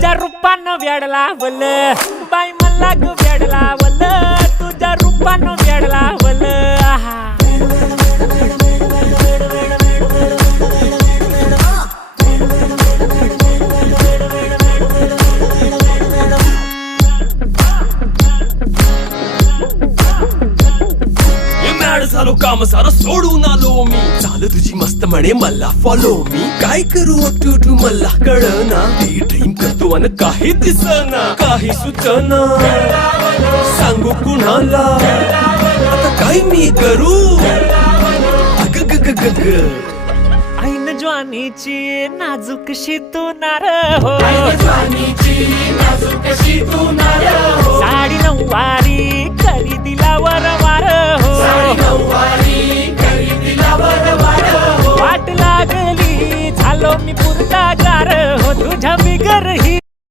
तुझ्या रूपानं वेड लावल बाई मला ग वेड लावल तुझ्या रूपानं वेड लावल आहा झालो काम सारं सोडून आलो मी चाल तुझी मस्त म्हणे मला फॉलो मी काय करू टू मला कळना ती ड्रीम करतो अन काही दिसना काही सुचना सांगू कुणाला आता काय मी करू अग ग ग ग ग ऐन ज्वानीची नाजूकशी तू नार हो साडी नऊवारी करी दिला वरवार हो वाट लागली झालो मी पुरता गार हो तुझ्या बिगर ही